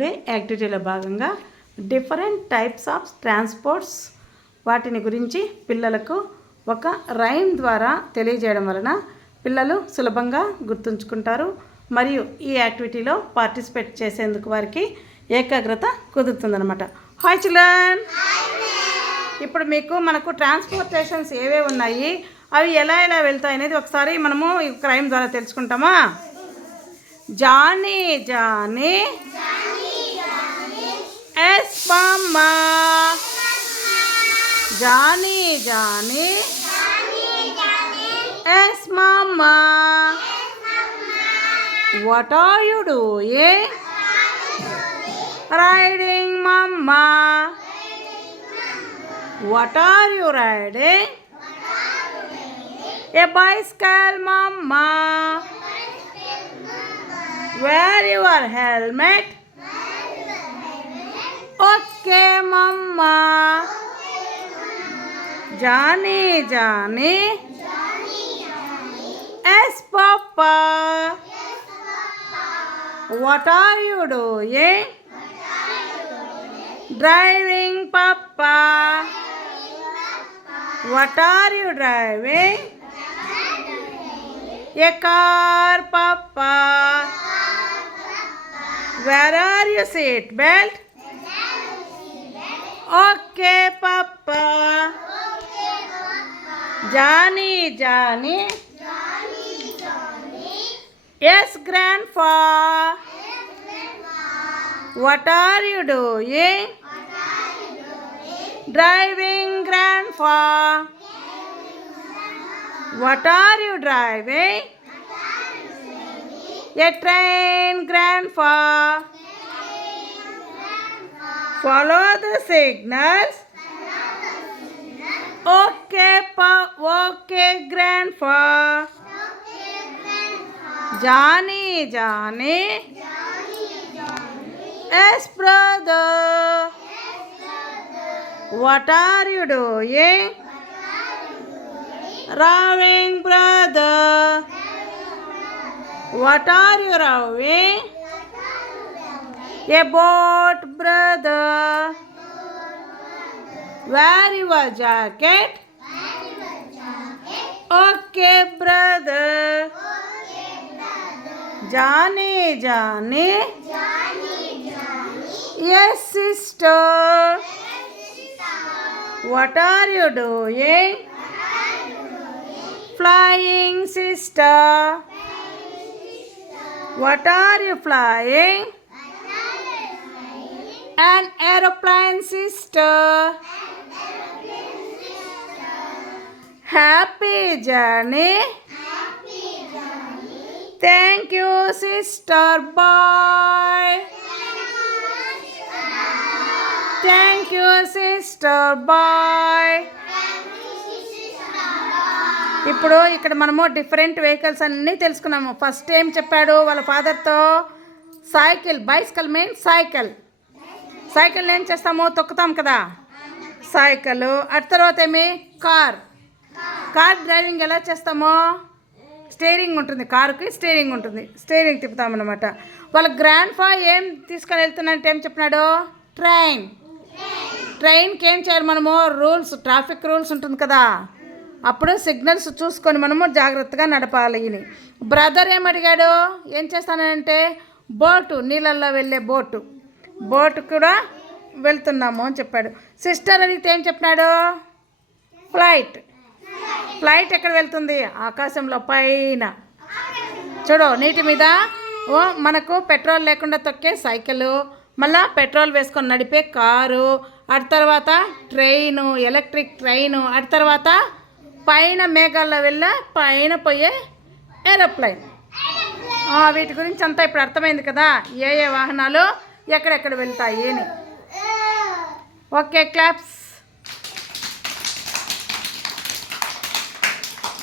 డే యాక్టివిటీలో భాగంగా different types of transports వాటిని గురించి పిల్లలకు ఒక రైమ్ ద్వారా తెలియజేయడం వలన పిల్లలు సులభంగా గుర్తుంచుకుంటారు మరియు ఈ యాక్టివిటీలో పార్టిసిపేట్ చేసేందుకు వారికి ఏకాగ్రత కుదురుతుందన్నమాట. హాయ్ చిల్డ్రన్, ఇప్పుడు మనకు ట్రాన్స్పోర్టేషన్స్ ఏవే ఉన్నాయి, అవి ఎలా వెళ్తాయి అనేది ఒకసారి మనము ఈ రైమ్ ద్వారా తెలుసుకుంటామా. Johnny Johnny yes mama, Johnny Johnny yes mama, what are you doing, riding mama, what are you riding, a bicycle mama, wear your helmet, okay mama, Johnny Johnny, yes papa, what are you doing, driving papa, what are you driving, a car papa, where are your seat belt, okay papa, Johnny Johnny, yes grandpa, what are you doing, driving grandpa, what are you driving, a train grandpa, follow the signals, okay okay grandpa, Johnny Johnny, yes brother, what are you doing, rowing brother, what are you rowing, a boat brother, wear your jacket, okay brother, Johnny Johnny, yes sister, what are you doing, flying sister, what are you flying, an aeroplane sister, happy journey, thank you sister, bye, thank you sister, bye. ఇప్పుడు ఇక్కడ మనము different vehicles అన్నీ తెలుసుకున్నాము. ఫస్ట్ ఏం చెప్పాడు వాళ్ళ ఫాదర్తో, cycle, bicycle mean cycle, cycle ఏం చేస్తాము, తొక్కుతాం కదా సైకిల్. అటు తర్వాత ఏమి, కార్, కార్ డ్రైవింగ్ ఎలా చేస్తామో, స్టీరింగ్ ఉంటుంది, కారుకి స్టీరింగ్ ఉంటుంది, స్టీరింగ్ తిప్పుతామన్నమాట. వాళ్ళ గ్రాండ్ ఫా ఏం తీసుకొని వెళ్తున్నట్టు ఏం చెప్పినాడు, ట్రైన్, ట్రైన్కి ఏం చేయాలి మనము, రూల్స్, ట్రాఫిక్ రూల్స్ ఉంటుంది కదా, అప్పుడు సిగ్నల్స్ చూసుకొని మనము జాగ్రత్తగా నడపాలి. బ్రదర్ ఏమడిగాడు, ఏం చేస్తానంటే బోటు, నీళ్ళల్లో వెళ్ళే బోటు, బోటు కూడా వెళ్తున్నాము అని చెప్పాడు. సిస్టర్ అడిగితే ఏం చెప్పినాడు, ఫ్లైట్, ఫ్లైట్ ఎక్కడ వెళ్తుంది, ఆకాశంలో పైన, చూడు నీటి మీద. మనకు పెట్రోల్ లేకుండా తొక్కే సైకిల్, మళ్ళీ పెట్రోల్ వేసుకొని నడిపే కారు, అటు తర్వాత ట్రైను, ఎలక్ట్రిక్ ట్రైను, అటు తర్వాత పైన మేఘాల్లో వెళ్ళే పైన పోయే ఏరోప్లేన్. వీటి గురించి అంతా ఇప్పుడు అర్థమైంది కదా, ఏ వాహనాలు ఎక్కడెక్కడ వెళ్తాయి అని. Okay, claps.